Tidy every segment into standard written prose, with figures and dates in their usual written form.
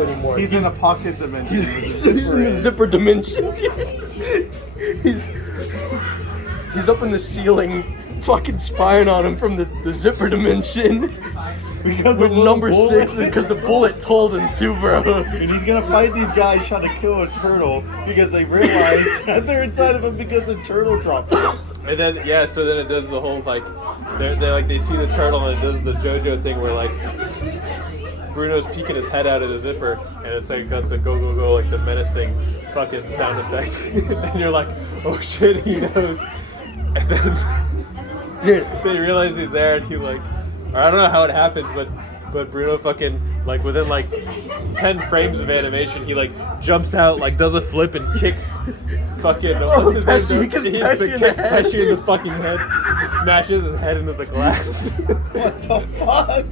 anymore. He's in a pocket dimension. He's in the zipper dimension. he's up in the ceiling, fucking spying on him from the zipper dimension. Because with number 6, because the bullet told him to, bro. And he's gonna fight these guys trying to kill a turtle because they realize that they're inside of him because the turtle dropped them. And then so then it does the whole like they see the turtle and it does the JoJo thing where like Bruno's peeking his head out of the zipper and it's like got the go go go like the menacing fucking sound effect and you're like, oh shit, he knows. And then they realize he's there and he like, I don't know how it happens, but Bruno fucking, like, within, like, 10 frames of animation, he, like, jumps out, like, does a flip and kicks fucking... Pesci, because Pesci in the fucking head, smashes his head into the glass. What the fuck?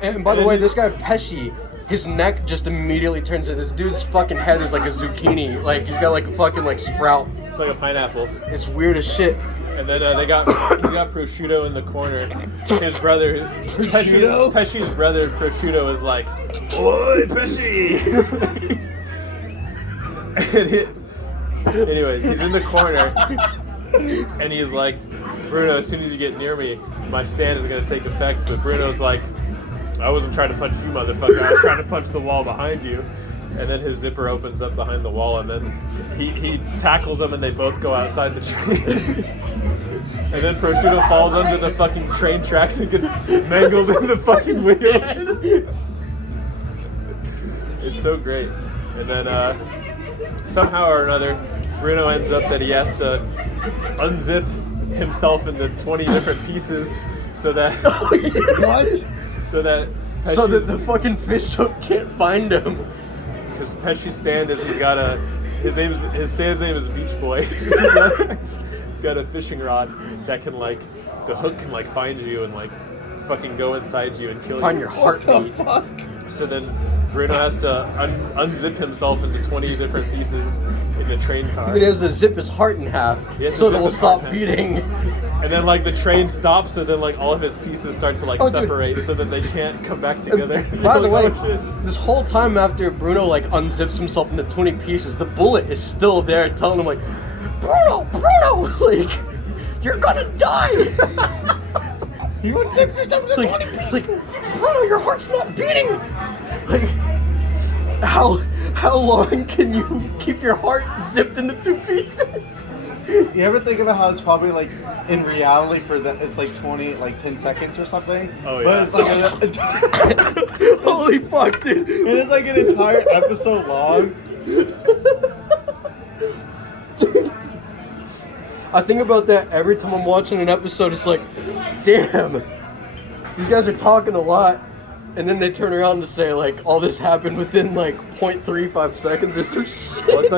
And by the way, this guy Pesci, his neck just immediately turns into... This dude's fucking head is like a zucchini. Like, he's got, like, a fucking, like, sprout. It's like a pineapple. It's weird as shit. And then he's got Prosciutto in the corner. His brother, Pesci's brother, Prosciutto, is like, "Oi, Pesci!" Anyways, he's in the corner, and he's like, "Bruno, as soon as you get near me, my stand is gonna take effect." But Bruno's like, "I wasn't trying to punch you, motherfucker. I was trying to punch the wall behind you." And then his zipper opens up behind the wall, and then he tackles him, and they both go outside the train. And then Prosciutto falls under the fucking train tracks and gets mangled in the fucking wheels. It's so great. And then somehow or another, Bruno ends up that he has to unzip himself into 20 different pieces so that... What? So that the fucking fish hook can't find him. Because Pesci's stand is his stand's name is Beach Boy. He's got a fishing rod that can the hook can find you and fucking go inside you and kill you. Find your heartbeat. What the fuck? So then Bruno has to unzip himself into 20 different pieces in the train car. He has to zip his heart in half so that it will stop beating. And then the train stops, so then all of his pieces start to separate, so that they can't come back together. By the way, oh, this whole time after Bruno unzips himself into 20 pieces, the bullet is still there telling him Bruno, you're gonna die. You unzip yourself into 20 pieces. Bruno, your heart's not beating. How long can you keep your heart zipped into 2 pieces? You ever think about how it's probably in reality for that it's 10 seconds or something? Oh, But it's holy fuck, dude. And it's an entire episode long. I think about that every time I'm watching an episode. It's damn, these guys are talking a lot, and then they turn around to say all this happened within 0.35 seconds or some shit. Well, it's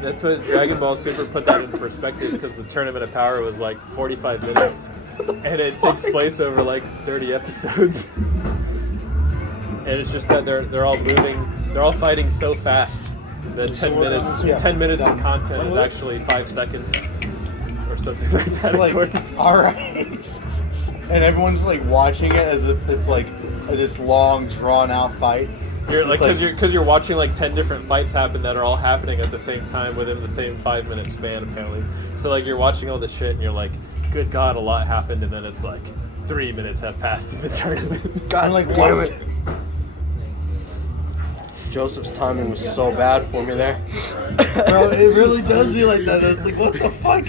that's what Dragon Ball Super put that in perspective, because the Tournament of Power was 45 minutes, and it takes place over 30 episodes. And it's just that they're all moving, they're all fighting so fast that 10 minutes of content is actually 5 seconds or something like that. Alright. And everyone's watching it as if it's this long drawn out fight. You're because you're watching 10 different fights happen that are all happening at the same time within the same 5-minute span apparently. So you're watching all this shit and you're good God, a lot happened, and then it's 3 minutes have passed in the tournament. God damn it. Joseph's timing was so bad for me there. Bro, it really does be like that. It's what the fuck?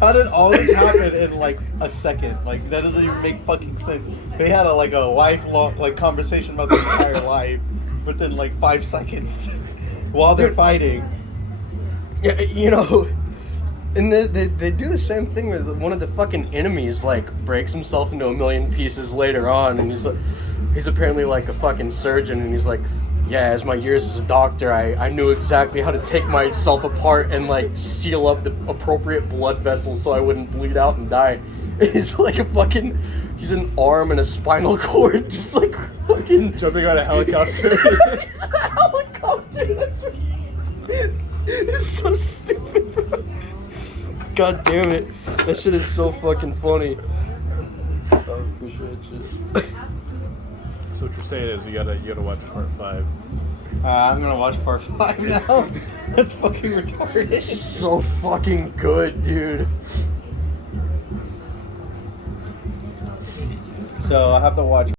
How did all this happen in a second? That doesn't even make fucking sense. They had a lifelong conversation about their entire life, but then 5 seconds while they're fighting. Yeah, and they do the same thing with one of the fucking enemies. Breaks himself into a million pieces later on, and he's apparently a fucking surgeon, and he's yeah, as my years as a doctor, I knew exactly how to take myself apart and seal up the appropriate blood vessels so I wouldn't bleed out and die. And he's he's an arm and a spinal cord, just fucking Jumping on a helicopter. It's a helicopter. That's it's so stupid, bro. God damn it, that shit is so fucking funny. I appreciate shit. So what you're saying is you gotta watch part 5. I'm gonna watch part 5 now. That's fucking retarded. So fucking good, dude. So I have to watch